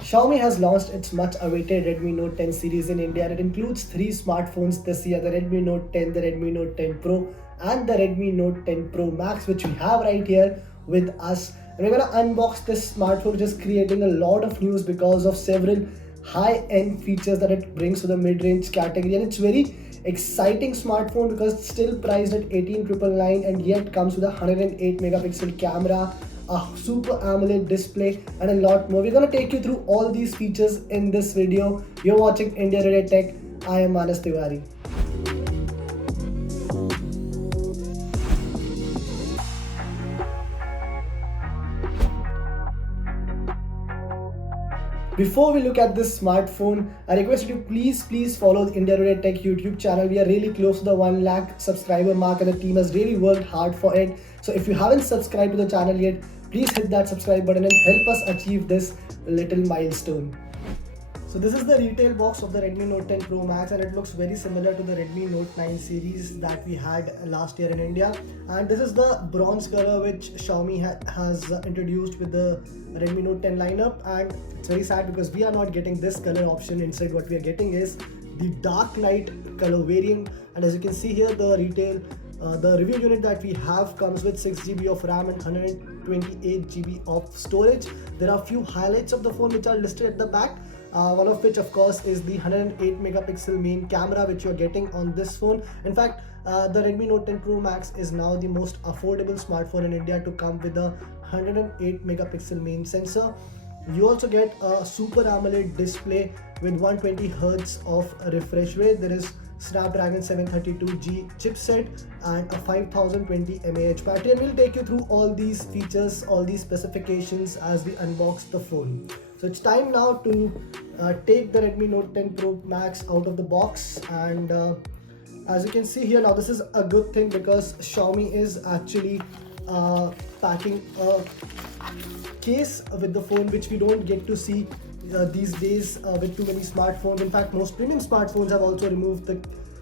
Xiaomi has launched its much awaited Redmi Note 10 series in India. It includes three smartphones this year: the Redmi Note 10, the Redmi Note 10 Pro, and the Redmi Note 10 Pro Max, which we have right here with us. And we're going to unbox this smartphone, just creating a lot of news because of several high-end features that it brings to the mid-range category. And it's very exciting smartphone because it's still priced at 18,999 and yet comes with a 108 megapixel camera, a super AMOLED display, and a lot more. We're going to take you through all these features in this video. You're watching India Today Tech. I am Manas Tiwari. Before we look at this smartphone, I request you to please follow the India Today Tech YouTube channel. We are really close to the 1 lakh subscriber mark and the team has really worked hard for it. So if you haven't subscribed to the channel yet, please hit that subscribe button and help us achieve this little milestone. So this is the retail box of the Redmi Note 10 Pro Max, and it looks very similar to the Redmi Note 9 series that we had last year in India. And this is the bronze color which Xiaomi has introduced with the Redmi Note 10 lineup. And it's very sad because we are not getting this color option. Instead, what we are getting is the dark night color variant. And as you can see here, the review unit that we have comes with 6GB of RAM and 128GB of storage. There are a few highlights of the phone which are listed at the back. One of which of course is the 108 megapixel main camera which you're getting on this phone. In fact, the Redmi Note 10 Pro Max is now the most affordable smartphone in India to come with a 108 megapixel main sensor. You also get a Super AMOLED display with 120 Hz of refresh rate. There is Snapdragon 732G chipset and a 5020 mAh battery, and we'll take you through all these features, all these specifications as we unbox the phone. So it's time now to take the Redmi Note 10 Pro Max out of the box, and as you can see here, now this is a good thing because Xiaomi is actually packing a case with the phone, which we don't get to see these days with too many smartphones. In fact, most premium smartphones have also removed the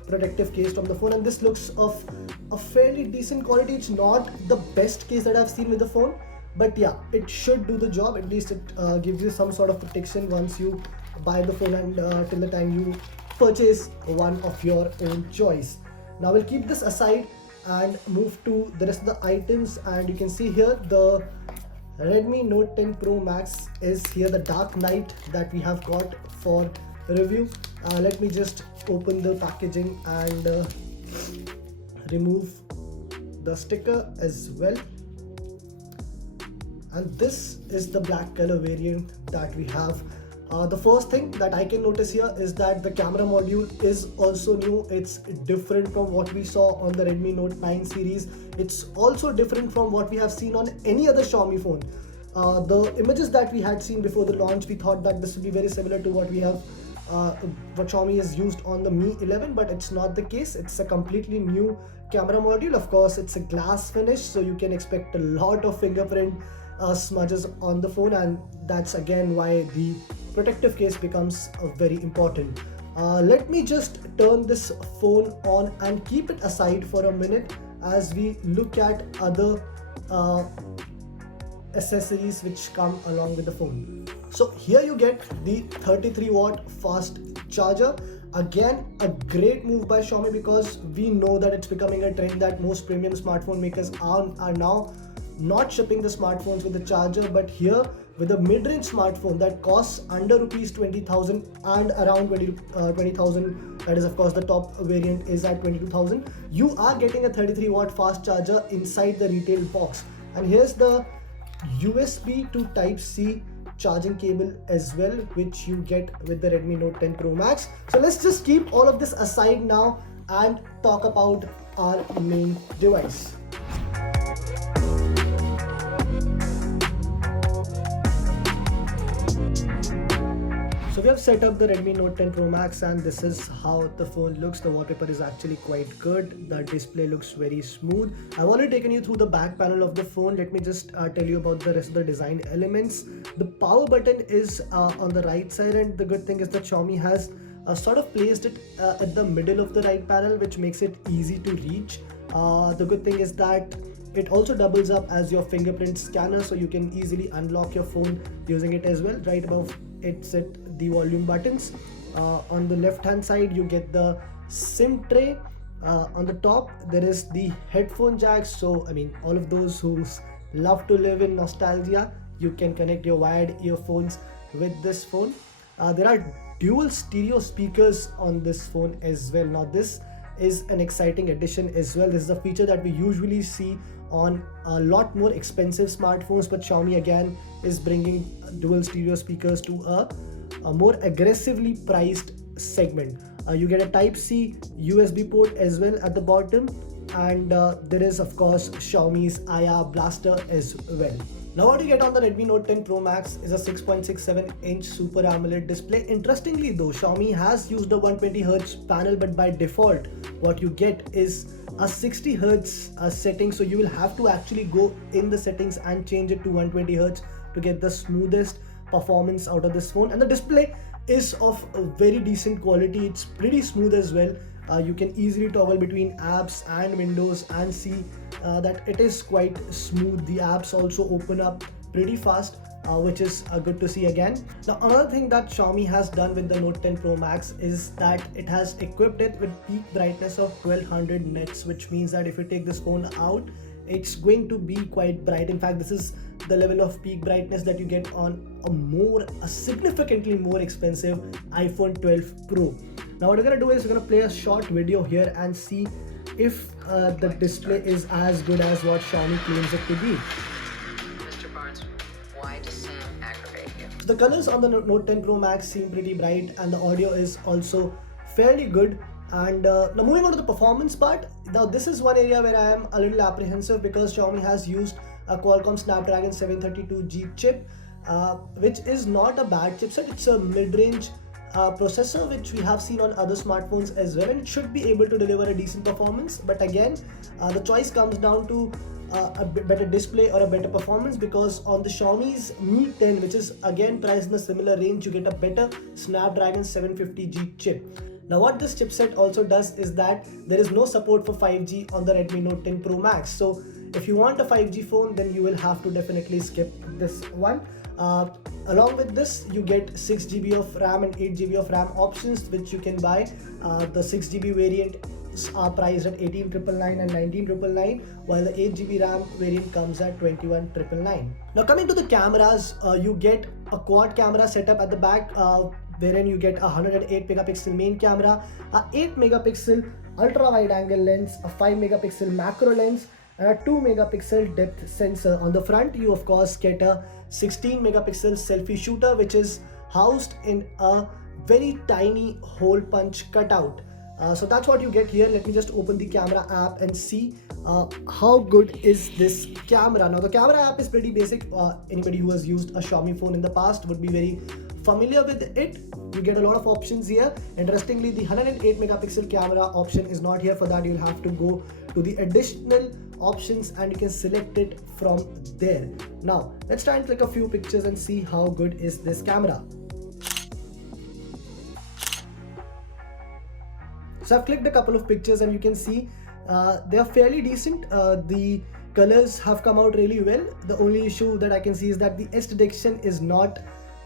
protective case from the phone, and this looks of a fairly decent quality. It's not the best case that I've seen with the phone, but yeah, it should do the job. At least it gives you some sort of protection once you buy the phone and till the time you purchase one of your own choice. Now we'll keep this aside and move to the rest of the items, and you can see here the Redmi Note 10 Pro Max is here, the dark night that we have got for review. Let me just open the packaging and remove the sticker as well. And this is the black color variant that we have. The first thing that I can notice here is that the camera module is also new. It's different from what we saw on the Redmi Note 9 series. It's also different from what we have seen on any other Xiaomi phone. The images that we had seen before the launch, we thought that this would be very similar to what we have, what Xiaomi has used on the Mi 11, but it's not the case. It's a completely new camera module. Of course, it's a glass finish, so you can expect a lot of fingerprint smudges on the phone, and that's again why the protective case becomes very important. Let me just turn this phone on and keep it aside for a minute as we look at other accessories which come along with the phone. So here you get the 33 watt fast charger. Again, a great move by Xiaomi because we know that it's becoming a trend that most premium smartphone makers are now not shipping the smartphones with the charger, but here with a mid-range smartphone that costs under rupees 20,000 and around 20,000, that is of course the top variant is at 22,000, you are getting a 33 watt fast charger inside the retail box. And here's the USB to Type-C charging cable as well, which you get with the Redmi Note 10 Pro Max. So let's just keep all of this aside now and talk about our main device. So we have set up the Redmi Note 10 Pro Max, and this is how the phone looks. The wallpaper is actually quite good. The display looks very smooth. I've already taken you through the back panel of the phone. Let me just tell you about the rest of the design elements. The power button is on the right side, and the good thing is that Xiaomi has sort of placed it at the middle of the right panel, which makes it easy to reach. The good thing is that It also doubles up as your fingerprint scanner, so you can easily unlock your phone using it as well. Right above it sit the volume buttons. On the left hand side you get the SIM tray. On the top there is the headphone jack, so I mean all of those who love to live in nostalgia, you can connect your wired earphones with this phone. There are dual stereo speakers on this phone as well. Now this is an exciting addition as well. This is a feature that we usually see on a lot more expensive smartphones, but Xiaomi again is bringing dual stereo speakers to a more aggressively priced segment. You get a Type-C USB port as well at the bottom, and there is of course Xiaomi's IR blaster as well. Now what you get on the Redmi Note 10 Pro Max is a 6.67-inch Super AMOLED display. Interestingly though, Xiaomi has used a 120Hz panel, but by default what you get is a 60Hz setting, so you will have to actually go in the settings and change it to 120Hz to get the smoothest performance out of this phone. And the display is of a very decent quality. It's pretty smooth as well. You can easily toggle between apps and windows and see that it is quite smooth. The apps also open up pretty fast, which is good to see again. Now another thing that Xiaomi has done with the Note 10 Pro Max is that it has equipped it with peak brightness of 1200 nits, which means that if you take this phone out, it's going to be quite bright. In fact, this is the level of peak brightness that you get on a significantly more expensive iPhone 12 Pro. Now what we're gonna do is we're gonna play a short video here and see if the display is as good as what Xiaomi claims it to be. Mr. Barnes, why does Sam aggravate you? So the colors on the Note 10 Pro Max seem pretty bright, and the audio is also fairly good. And now moving on to the performance part, now this is one area where I am a little apprehensive because Xiaomi has used a Qualcomm Snapdragon 732G chip, which is not a bad chipset. It's a mid-range processor which we have seen on other smartphones as well, and it should be able to deliver a decent performance. But again, the choice comes down to a better display or a better performance, because on the Xiaomi's Mi 10, which is again priced in a similar range, you get a better Snapdragon 750G chip. Now what this chipset also does is that there is no support for 5G on the Redmi Note 10 Pro Max. So if you want a 5G phone, then you will have to definitely skip this one. Along with this, you get 6GB of RAM and 8GB of RAM options, which you can buy. The 6GB variant are priced at 18,999 and 19,999, while the 8GB RAM variant comes at 21,999. Now coming to the cameras, you get a quad camera setup at the back, wherein you get a 108 megapixel main camera, a 8 megapixel ultra wide angle lens, a 5 megapixel macro lens, and a 2 megapixel depth sensor. On the front, you of course get a 16 megapixel selfie shooter, which is housed in a very tiny hole punch cutout. So that's what you get here. Let me just open the camera app and see how good is this camera. Now the camera app is pretty basic. Anybody who has used a Xiaomi phone in the past would be very familiar with it. You get a lot of options here. Interestingly, the 108 megapixel camera option is not here. For that, you'll have to go to the additional options and you can select it from there. Now let's try and click a few pictures and see how good is this camera. So I've clicked a couple of pictures and you can see they are fairly decent. The colors have come out really well. The only issue that I can see is that the edge detection is not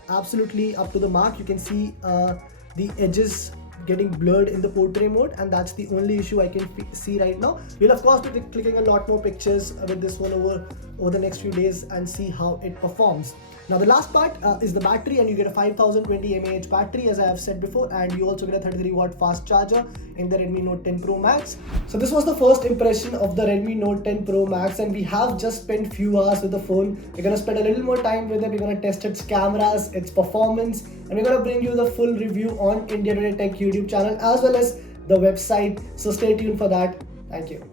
absolutely up to the mark. You can see the edges getting blurred in the portrait mode, and that's the only issue I can see right now. We'll of course be clicking a lot more pictures with this one over the next few days and see how it performs. Now the last part is the battery, and you get a 5020 mAh battery, as I have said before, and you also get a 33 watt fast charger in the Redmi Note 10 Pro Max. So this was the first impression of the Redmi Note 10 Pro Max, and we have just spent few hours with the phone. We're gonna spend a little more time with it. We're gonna test its cameras, its performance, and we're gonna bring you the full review on India Today Tech YouTube channel as well as the website. So stay tuned for that. Thank you.